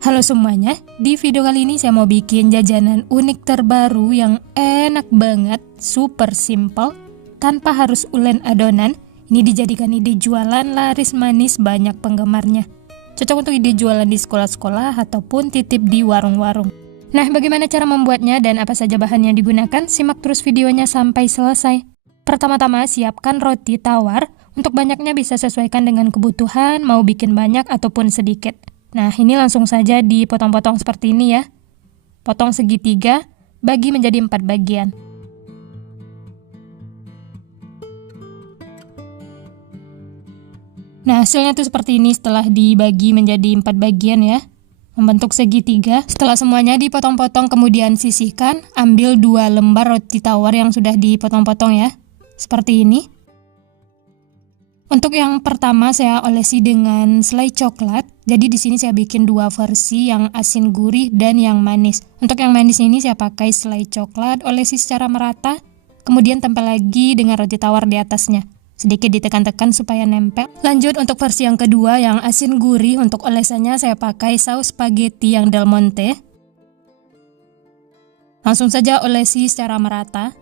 Halo semuanya, di video kali ini saya mau bikin jajanan unik terbaru yang enak banget, super simple, tanpa harus ulen adonan. Ini dijadikan ide jualan laris manis banyak penggemarnya. Cocok untuk ide jualan di sekolah-sekolah ataupun titip di warung-warung. Nah, bagaimana cara membuatnya dan apa saja bahan yang digunakan? Simak terus videonya sampai selesai. Pertama-tama, siapkan roti tawar. Untuk banyaknya bisa sesuaikan dengan kebutuhan, mau bikin banyak ataupun sedikit. Nah, ini langsung saja dipotong-potong seperti ini ya. Potong segitiga, bagi menjadi 4 bagian. Nah, hasilnya tuh seperti ini setelah dibagi menjadi 4 bagian ya. Membentuk segitiga. Setelah semuanya dipotong-potong, kemudian sisihkan. Ambil 2 lembar roti tawar yang sudah dipotong-potong ya. Seperti ini. Untuk yang pertama saya olesi dengan selai coklat. Jadi di sini saya bikin 2 versi, yang asin gurih dan yang manis. Untuk yang manis ini saya pakai selai coklat, olesi secara merata, kemudian tempel lagi dengan roti tawar di atasnya. Sedikit ditekan-tekan supaya nempel. Lanjut untuk versi yang kedua yang asin gurih, untuk olesannya saya pakai saus spaghetti yang Del Monte. Langsung saja olesi secara merata.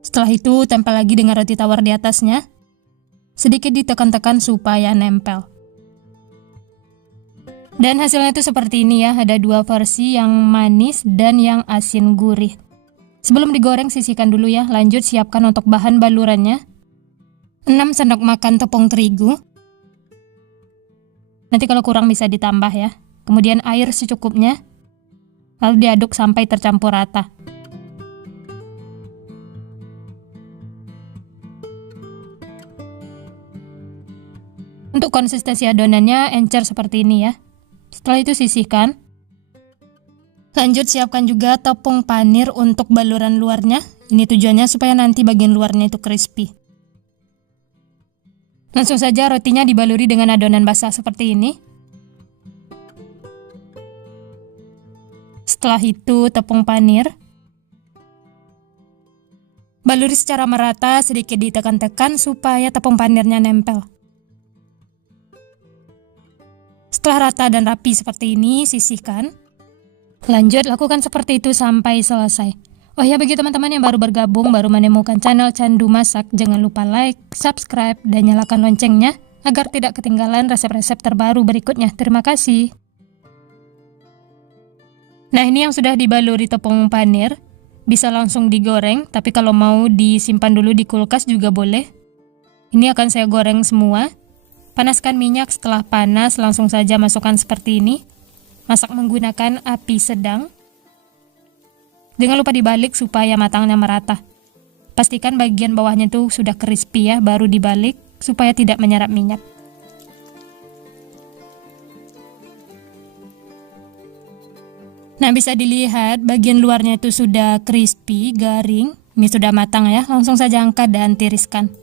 Setelah itu tempel lagi dengan roti tawar di atasnya. Sedikit ditekan-tekan supaya nempel. Dan hasilnya itu seperti ini ya, ada 2 versi, yang manis dan yang asin gurih. Sebelum digoreng sisihkan dulu ya. Lanjut siapkan untuk bahan balurannya. 6 sendok makan tepung terigu. Nanti kalau kurang bisa ditambah ya. Kemudian air secukupnya. Lalu diaduk sampai tercampur rata. Untuk konsistensi adonannya encer seperti ini ya. Setelah itu sisihkan. Lanjut siapkan juga tepung panir untuk baluran luarnya. Ini tujuannya supaya nanti bagian luarnya itu crispy. Langsung saja rotinya dibaluri dengan adonan basah seperti ini. Setelah itu tepung panir. Baluri secara merata, sedikit ditekan-tekan supaya tepung panirnya nempel. Setelah rata dan rapi seperti ini, sisihkan. Lanjut, lakukan seperti itu sampai selesai. Oh ya, bagi teman-teman yang baru bergabung, baru menemukan channel Candu Masak, jangan lupa like, subscribe, dan nyalakan loncengnya, agar tidak ketinggalan resep-resep terbaru berikutnya. Terima kasih. Nah, ini yang sudah dibaluri tepung panir. Bisa langsung digoreng, tapi kalau mau disimpan dulu di kulkas juga boleh. Ini akan saya goreng semua. Panaskan minyak, setelah panas langsung saja masukkan seperti ini. Masak menggunakan api sedang. Jangan lupa dibalik supaya matangnya merata. Pastikan bagian bawahnya itu sudah crispy ya, baru dibalik supaya tidak menyerap minyak. Nah, bisa dilihat bagian luarnya itu sudah crispy, garing. Ini sudah matang ya, langsung saja angkat dan tiriskan.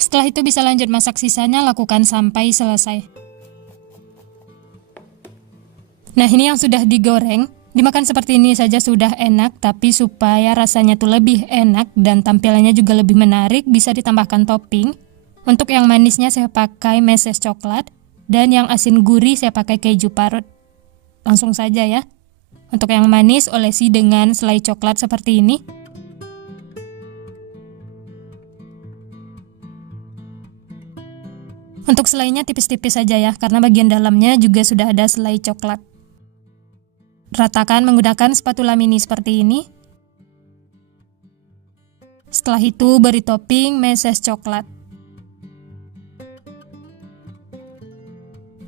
Setelah itu bisa lanjut masak sisanya, lakukan sampai selesai. Nah, ini yang sudah digoreng. Dimakan seperti ini saja sudah enak, tapi supaya rasanya tuh lebih enak dan tampilannya juga lebih menarik, bisa ditambahkan topping. Untuk yang manisnya saya pakai meses coklat, dan yang asin gurih saya pakai keju parut. Langsung saja ya. Untuk yang manis olesi dengan selai coklat seperti ini. Untuk selainya tipis-tipis saja ya, karena bagian dalamnya juga sudah ada selai coklat. Ratakan menggunakan spatula mini seperti ini. Setelah itu beri topping meses coklat.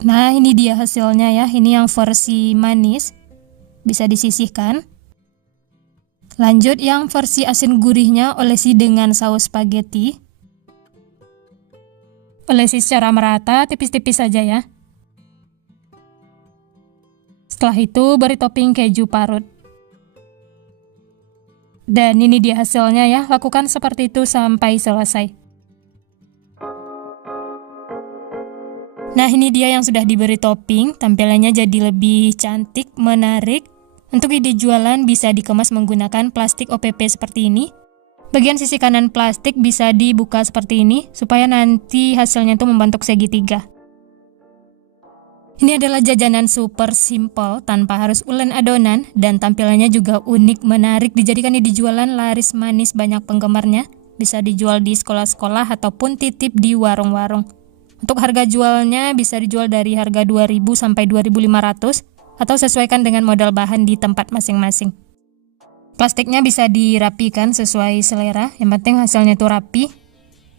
Nah, ini dia hasilnya ya. Ini yang versi manis. Bisa disisihkan. Lanjut yang versi asin gurihnya olesi dengan saus spaghetti. Olesi secara merata, tipis-tipis saja ya. Setelah itu beri topping keju parut. Dan ini dia hasilnya ya, lakukan seperti itu sampai selesai. Nah, ini dia yang sudah diberi topping, tampilannya jadi lebih cantik, menarik. Untuk ide jualan bisa dikemas menggunakan plastik OPP seperti ini. Bagian sisi kanan plastik bisa dibuka seperti ini, supaya nanti hasilnya itu membentuk segitiga. Ini adalah jajanan super simple tanpa harus ulen adonan dan tampilannya juga unik, menarik, dijadikan ide jualan laris manis banyak penggemarnya. Bisa dijual di sekolah-sekolah ataupun titip di warung-warung. Untuk harga jualnya bisa dijual dari harga 2.000 sampai 2.500 atau sesuaikan dengan model bahan di tempat masing-masing. Plastiknya bisa dirapikan sesuai selera, yang penting hasilnya itu rapi.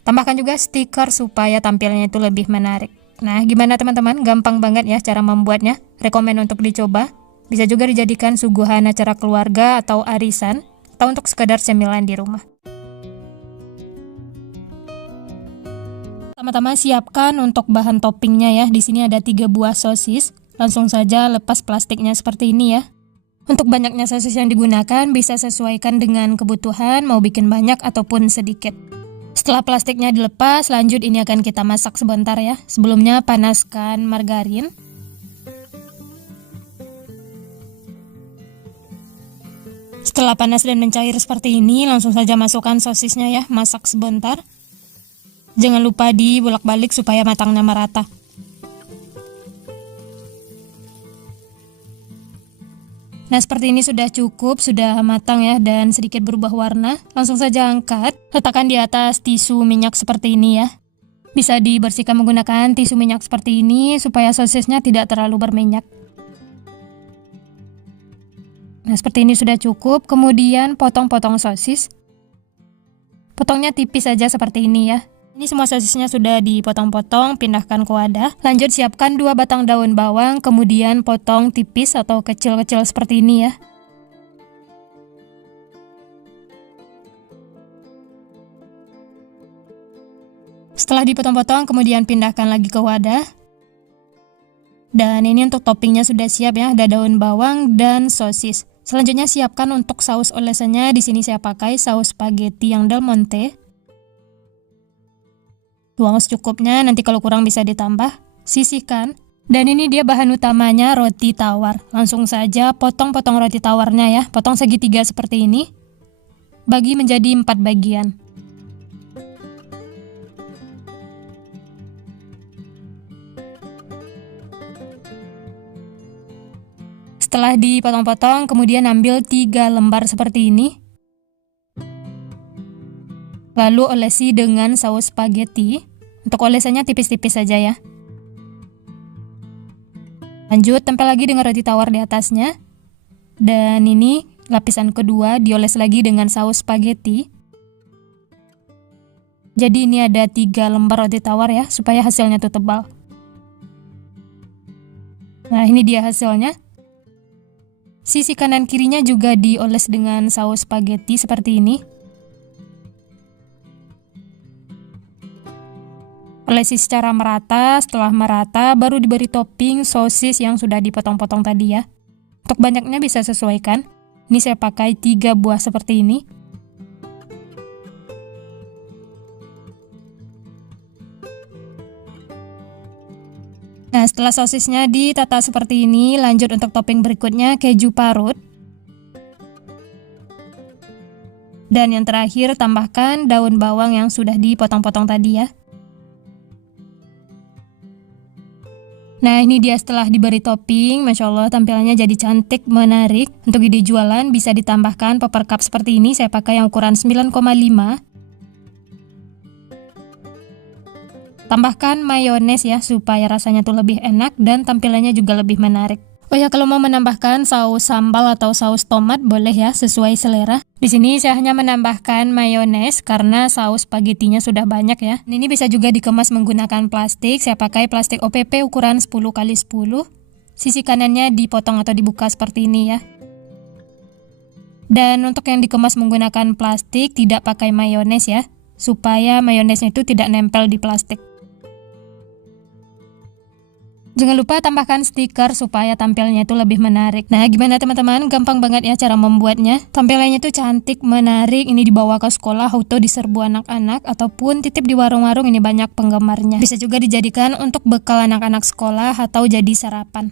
Tambahkan juga stiker supaya tampilnya itu lebih menarik. Nah, gimana teman-teman? Gampang banget ya cara membuatnya. Rekomen untuk dicoba. Bisa juga dijadikan suguhan acara keluarga atau arisan, atau untuk sekedar cemilan di rumah. Pertama-tama siapkan untuk bahan toppingnya ya. Di sini ada 3 buah sosis. Langsung saja lepas plastiknya seperti ini ya. Untuk banyaknya sosis yang digunakan bisa sesuaikan dengan kebutuhan, mau bikin banyak ataupun sedikit. Setelah plastiknya dilepas, lanjut ini akan kita masak sebentar ya. Sebelumnya panaskan margarin. Setelah panas dan mencair seperti ini, langsung saja masukkan sosisnya ya, masak sebentar. Jangan lupa dibolak-balik supaya matangnya merata. Nah, seperti ini sudah cukup, sudah matang ya dan sedikit berubah warna. Langsung saja angkat, letakkan di atas tisu minyak seperti ini ya. Bisa dibersihkan menggunakan tisu minyak seperti ini supaya sosisnya tidak terlalu berminyak. Nah, seperti ini sudah cukup. Kemudian potong-potong sosis. Potongnya tipis saja seperti ini ya. Ini semua sosisnya sudah dipotong-potong, pindahkan ke wadah. Lanjut siapkan 2 batang daun bawang, kemudian potong tipis atau kecil-kecil seperti ini ya. Setelah dipotong-potong, kemudian pindahkan lagi ke wadah. Dan ini untuk toppingnya sudah siap ya, ada daun bawang dan sosis. Selanjutnya siapkan untuk saus olesannya. Di sini saya pakai saus spaghetti yang Del Monte. Tuang secukupnya, nanti kalau kurang bisa ditambah. Sisihkan. Dan ini dia bahan utamanya, roti tawar. Langsung saja potong-potong roti tawarnya ya. Potong segitiga seperti ini. Bagi menjadi 4 bagian. Setelah dipotong-potong, kemudian ambil 3 lembar seperti ini. Lalu olesi dengan saus spaghetti. Untuk olesannya tipis-tipis saja ya. Lanjut, tempel lagi dengan roti tawar di atasnya. Dan ini lapisan kedua dioles lagi dengan saus spaghetti. Jadi ini ada 3 lembar roti tawar ya, supaya hasilnya tuh tebal. Nah, ini dia hasilnya. Sisi kanan kirinya juga dioles dengan saus spaghetti seperti ini. Olesi secara merata, setelah merata baru diberi topping sosis yang sudah dipotong-potong tadi ya. Untuk banyaknya bisa sesuaikan. Ini saya pakai 3 buah seperti ini. Nah, setelah sosisnya ditata seperti ini, lanjut untuk topping berikutnya keju parut. Dan yang terakhir tambahkan daun bawang yang sudah dipotong-potong tadi ya. Nah, ini dia setelah diberi topping, Masya Allah tampilannya jadi cantik, menarik. Untuk ide jualan bisa ditambahkan paper cup seperti ini, saya pakai yang ukuran 9,5. Tambahkan mayones ya, supaya rasanya tuh lebih enak dan tampilannya juga lebih menarik. Oh ya, kalau mau menambahkan saus sambal atau saus tomat boleh ya, sesuai selera. Di sini saya hanya menambahkan mayones karena saus spagettinya sudah banyak ya. Ini bisa juga dikemas menggunakan plastik. Saya pakai plastik OPP ukuran 10x10. Sisi kanannya dipotong atau dibuka seperti ini ya. Dan untuk yang dikemas menggunakan plastik tidak pakai mayones ya, supaya mayonesnya itu tidak nempel di plastik. Jangan lupa tambahkan stiker supaya tampilnya itu lebih menarik. Nah, gimana teman-teman? Gampang banget ya cara membuatnya. Tampilannya itu cantik, menarik. Ini dibawa ke sekolah, auto diserbu anak-anak, ataupun titip di warung-warung, ini banyak penggemarnya. Bisa juga dijadikan untuk bekal anak-anak sekolah atau jadi sarapan.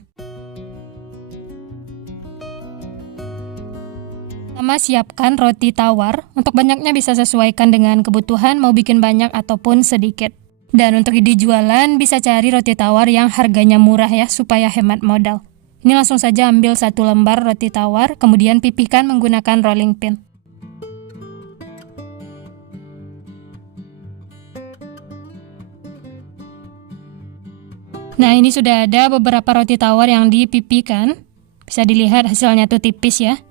Pertama, siapkan roti tawar. Untuk banyaknya bisa sesuaikan dengan kebutuhan, mau bikin banyak ataupun sedikit. Dan untuk ide jualan, bisa cari roti tawar yang harganya murah ya, supaya hemat modal. Ini langsung saja ambil 1 lembar roti tawar, kemudian pipihkan menggunakan rolling pin. Nah, ini sudah ada beberapa roti tawar yang dipipihkan. Bisa dilihat hasilnya tuh tipis ya.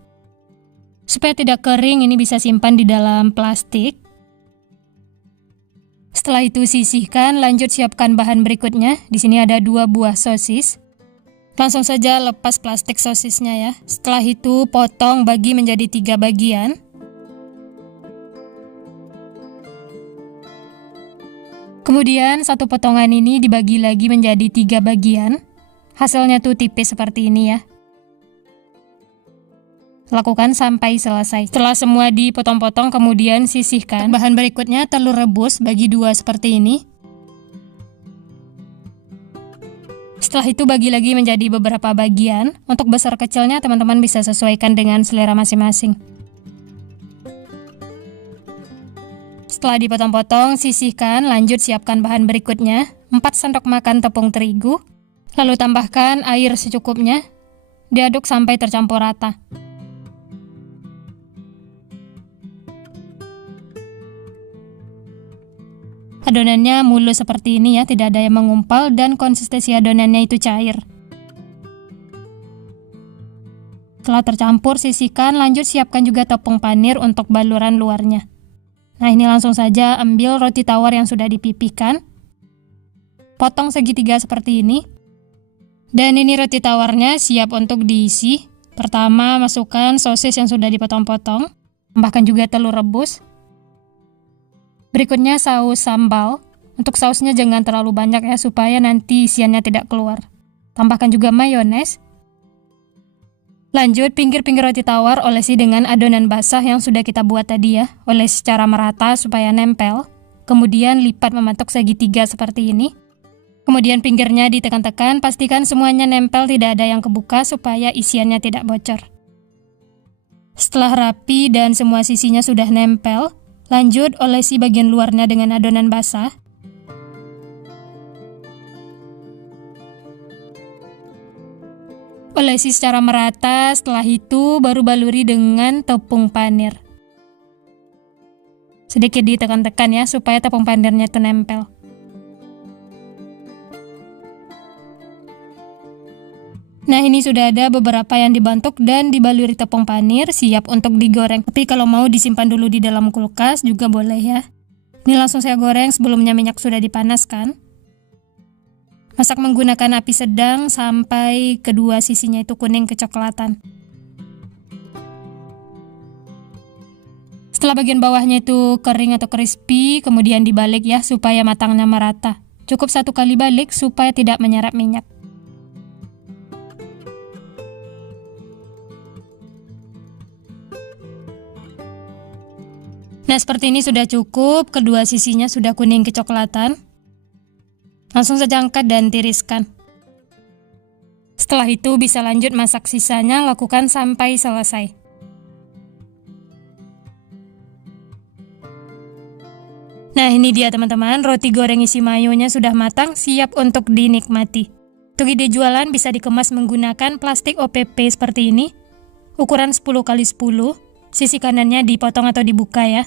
Supaya tidak kering, ini bisa simpan di dalam plastik. Setelah itu sisihkan, lanjut siapkan bahan berikutnya. Di sini ada 2 buah sosis. Langsung saja lepas plastik sosisnya ya. Setelah itu potong bagi menjadi 3 bagian. Kemudian satu potongan ini dibagi lagi menjadi 3 bagian. Hasilnya tuh tipis seperti ini ya. Lakukan sampai selesai. Setelah semua dipotong-potong, kemudian sisihkan. Bahan berikutnya telur rebus bagi 2 seperti ini. Setelah itu bagi lagi menjadi beberapa bagian. Untuk besar kecilnya teman-teman bisa sesuaikan dengan selera masing-masing. Setelah dipotong-potong, sisihkan, lanjut siapkan bahan berikutnya. 4 sendok makan tepung terigu. Lalu tambahkan air secukupnya. Diaduk sampai tercampur rata. Adonannya mulus seperti ini ya, tidak ada yang mengumpal dan konsistensi adonannya itu cair. Setelah tercampur, sisihkan, lanjut siapkan juga tepung panir untuk baluran luarnya. Nah, ini langsung saja ambil roti tawar yang sudah dipipihkan. Potong segitiga seperti ini. Dan ini roti tawarnya siap untuk diisi. Pertama, masukkan sosis yang sudah dipotong-potong. Tambahkan juga telur rebus. Berikutnya saus sambal. Untuk sausnya jangan terlalu banyak ya, supaya nanti isiannya tidak keluar. Tambahkan juga mayones. Lanjut, pinggir-pinggir roti tawar olesi dengan adonan basah yang sudah kita buat tadi ya. Oles secara merata supaya nempel. Kemudian lipat mematuk segitiga seperti ini. Kemudian pinggirnya ditekan-tekan, pastikan semuanya nempel, tidak ada yang kebuka supaya isiannya tidak bocor. Setelah rapi dan semua sisinya sudah nempel, lanjut olesi bagian luarnya dengan adonan basah. Olesi secara merata, setelah itu baru baluri dengan tepung panir. Sedikit ditekan-tekan ya, supaya tepung panirnya itu nempel. Nah, ini sudah ada beberapa yang dibentuk dan dibaluri tepung panir, siap untuk digoreng. Tapi kalau mau disimpan dulu di dalam kulkas juga boleh ya. Ini langsung saya goreng, sebelumnya minyak sudah dipanaskan. Masak menggunakan api sedang sampai kedua sisinya itu kuning kecoklatan. Setelah bagian bawahnya itu kering atau crispy, kemudian dibalik ya supaya matangnya merata. Cukup 1 kali balik supaya tidak menyerap minyak. Nah, seperti ini sudah cukup, kedua sisinya sudah kuning kecoklatan. Langsung saja angkat dan tiriskan. Setelah itu bisa lanjut masak sisanya, lakukan sampai selesai. Nah, ini dia teman-teman, roti goreng isi mayonya sudah matang, siap untuk dinikmati. Untuk ide jualan bisa dikemas menggunakan plastik OPP seperti ini. Ukuran 10x10, sisi kanannya dipotong atau dibuka ya.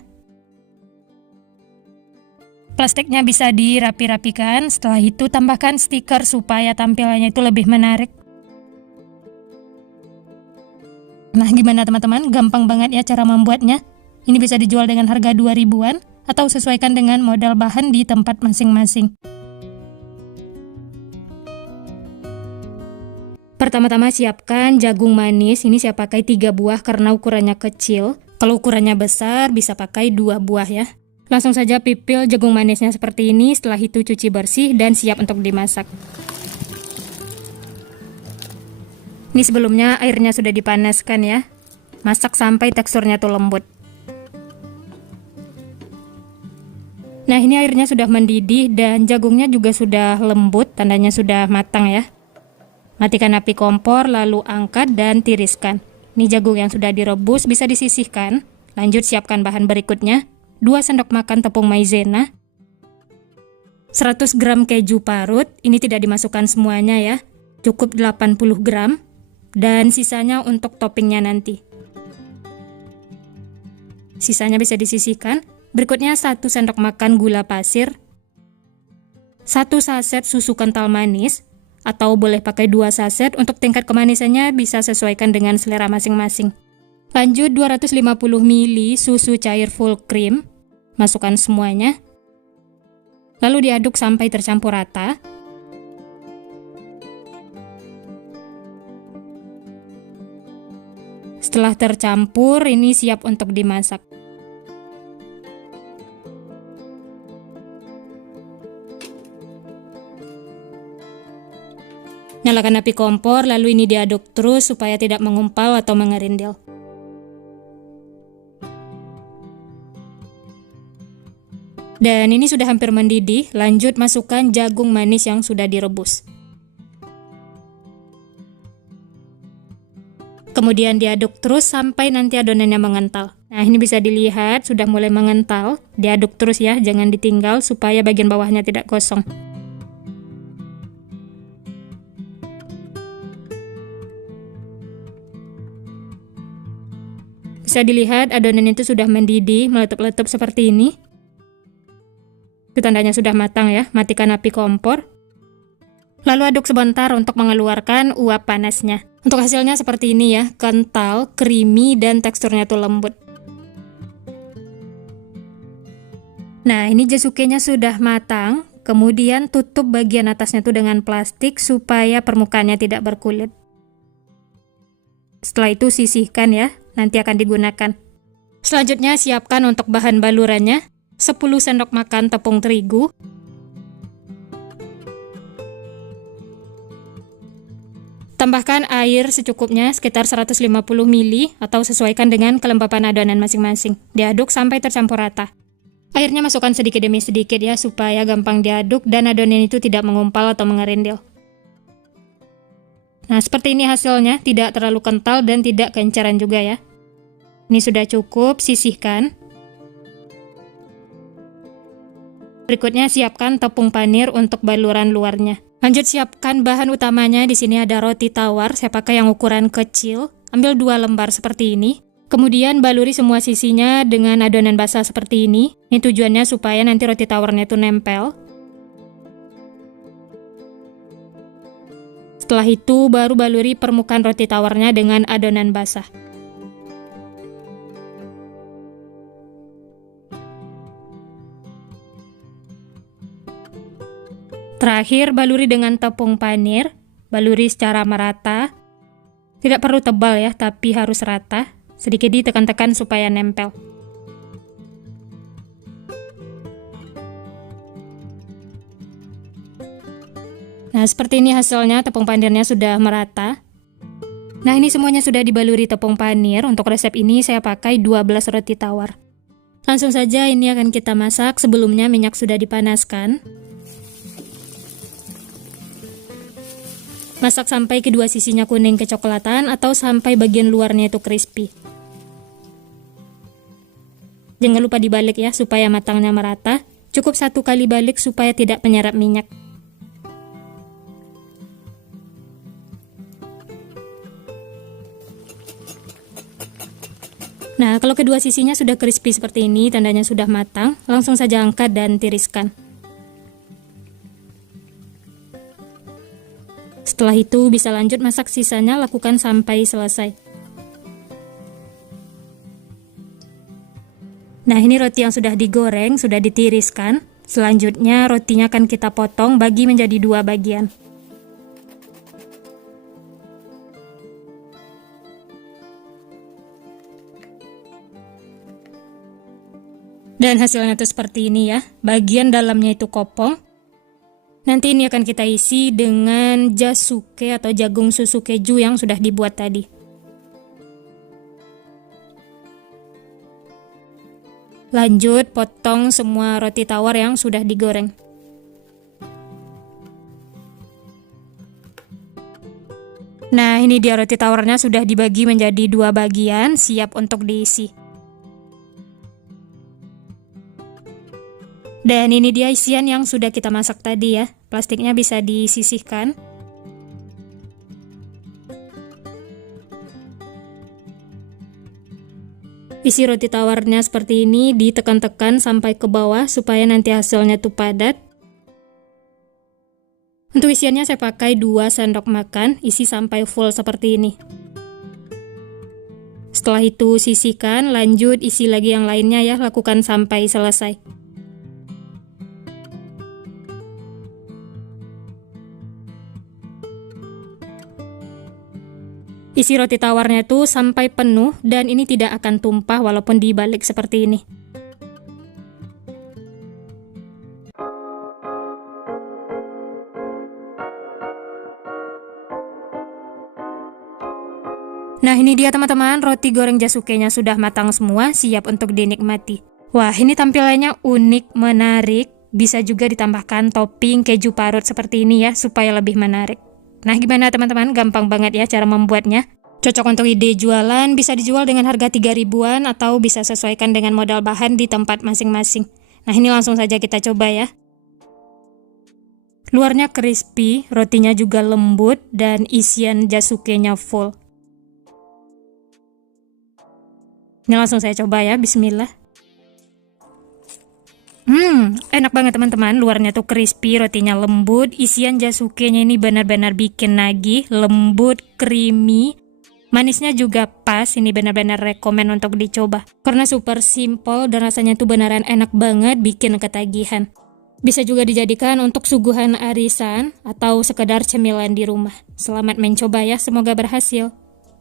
Plastiknya bisa dirapi-rapikan, setelah itu tambahkan stiker supaya tampilannya itu lebih menarik. Nah, gimana teman-teman? Gampang banget ya cara membuatnya. Ini bisa dijual dengan harga 2.000-an atau sesuaikan dengan modal bahan di tempat masing-masing. Pertama-tama siapkan jagung manis, ini saya pakai 3 buah karena ukurannya kecil. Kalau ukurannya besar bisa pakai 2 buah ya. Langsung saja pipil jagung manisnya seperti ini, setelah itu cuci bersih dan siap untuk dimasak. Ini sebelumnya airnya sudah dipanaskan ya. Masak sampai teksturnya tuh lembut. Nah, ini airnya sudah mendidih dan jagungnya juga sudah lembut, tandanya sudah matang ya. Matikan api kompor, lalu angkat dan tiriskan. Ini jagung yang sudah direbus bisa disisihkan. Lanjut siapkan bahan berikutnya. 2 sendok makan tepung maizena. 100 gram keju parut. Ini tidak dimasukkan semuanya ya. Cukup 80 gram. Dan sisanya untuk toppingnya nanti. Sisanya bisa disisihkan. Berikutnya 1 sendok makan gula pasir. 1 saset susu kental manis. Atau boleh pakai 2 saset. Untuk tingkat kemanisannya bisa sesuaikan dengan selera masing-masing. Lanjut 250 ml susu cair full cream. Masukkan semuanya. Lalu diaduk sampai tercampur rata. Setelah tercampur, ini siap untuk dimasak. Nyalakan api kompor, lalu ini diaduk terus supaya tidak mengumpal atau mengerindil. Dan ini sudah hampir mendidih, lanjut masukkan jagung manis yang sudah direbus. Kemudian diaduk terus sampai nanti adonannya mengental. Nah, ini bisa dilihat sudah mulai mengental. Diaduk terus ya, jangan ditinggal supaya bagian bawahnya tidak gosong. Bisa dilihat adonan itu sudah mendidih, meletup-letup seperti ini. Itu tandanya sudah matang ya, matikan api kompor. Lalu aduk sebentar untuk mengeluarkan uap panasnya. Untuk hasilnya seperti ini ya, kental, creamy, dan teksturnya tuh lembut. Nah, ini jasukenya sudah matang, kemudian tutup bagian atasnya tuh dengan plastik supaya permukaannya tidak berkulit. Setelah itu sisihkan ya, nanti akan digunakan. Selanjutnya siapkan untuk bahan balurannya, 10 sendok makan tepung terigu, tambahkan air secukupnya sekitar 150 ml atau sesuaikan dengan kelembapan adonan masing-masing. Diaduk sampai tercampur rata. Airnya masukkan sedikit demi sedikit ya supaya gampang diaduk dan adonan itu tidak mengumpal atau mengerindil. Nah, seperti ini hasilnya, tidak terlalu kental dan tidak kencaran juga ya. Ini sudah cukup, sisihkan. Berikutnya siapkan tepung panir untuk baluran luarnya. Lanjut siapkan bahan utamanya. Di sini ada roti tawar, saya pakai yang ukuran kecil. Ambil 2 lembar seperti ini. Kemudian baluri semua sisinya dengan adonan basah seperti ini. Ini tujuannya supaya nanti roti tawarnya itu nempel. Setelah itu baru baluri permukaan roti tawarnya dengan adonan basah. Terakhir, baluri dengan tepung panir, baluri secara merata. Tidak perlu tebal ya, tapi harus rata. Sedikit ditekan-tekan supaya nempel. Nah, seperti ini hasilnya, tepung panirnya sudah merata. Nah, ini semuanya sudah dibaluri tepung panir. Untuk resep ini saya pakai 12 roti tawar. Langsung saja ini akan kita masak. Sebelumnya minyak sudah dipanaskan. Masak sampai kedua sisinya kuning kecoklatan atau sampai bagian luarnya itu crispy. Jangan lupa dibalik ya supaya matangnya merata. Cukup 1 kali balik supaya tidak menyerap minyak. Nah, kalau kedua sisinya sudah crispy seperti ini, tandanya sudah matang. Langsung saja angkat dan tiriskan. Setelah itu bisa lanjut masak sisanya, lakukan sampai selesai. Nah, ini roti yang sudah digoreng, sudah ditiriskan. Selanjutnya rotinya akan kita potong bagi menjadi 2 bagian. Dan hasilnya tuh seperti ini ya. Bagian dalamnya itu kopong. Nanti ini akan kita isi dengan jasuke atau jagung susu keju yang sudah dibuat tadi. Lanjut potong semua roti tawar yang sudah digoreng. Nah, Nah, ini dia roti tawarnya sudah dibagi menjadi 2 bagian, siap untuk diisi. Dan ini dia isian yang sudah kita masak tadi ya. Plastiknya bisa disisihkan. Isi roti tawarnya seperti ini, ditekan-tekan sampai ke bawah supaya nanti hasilnya tuh padat. Untuk isiannya saya pakai 2 sendok makan, isi sampai full seperti ini. Setelah itu sisihkan, lanjut isi lagi yang lainnya ya, lakukan sampai selesai. Isi roti tawarnya itu sampai penuh dan ini tidak akan tumpah walaupun dibalik seperti ini. Nah, ini dia teman-teman, roti goreng jasukenya sudah matang semua, siap untuk dinikmati. Wah, ini tampilannya unik, menarik. Bisa juga ditambahkan topping keju parut seperti ini ya, supaya lebih menarik. Nah, gimana teman-teman? Gampang banget ya cara membuatnya. Cocok untuk ide jualan, bisa dijual dengan harga 3 ribuan atau bisa sesuaikan dengan modal bahan di tempat masing-masing. Nah, ini langsung saja kita coba ya. Luarnya crispy, rotinya juga lembut, dan isian jasukenya full. Ini langsung saya coba ya, bismillah. Enak banget teman-teman, luarnya tuh crispy, rotinya lembut, isian jasukenya ini benar-benar bikin nagih, lembut, creamy, manisnya juga pas, ini benar-benar rekomen untuk dicoba. Karena super simple dan rasanya tuh beneran enak banget, bikin ketagihan. Bisa juga dijadikan untuk suguhan arisan atau sekedar cemilan di rumah. Selamat mencoba ya, semoga berhasil.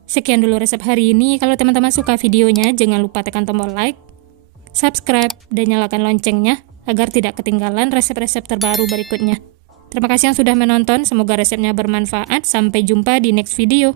Sekian dulu resep hari ini, kalau teman-teman suka videonya, jangan lupa tekan tombol like, subscribe, dan nyalakan loncengnya agar tidak ketinggalan resep-resep terbaru berikutnya. Terima kasih yang sudah menonton, semoga resepnya bermanfaat. Sampai jumpa di next video.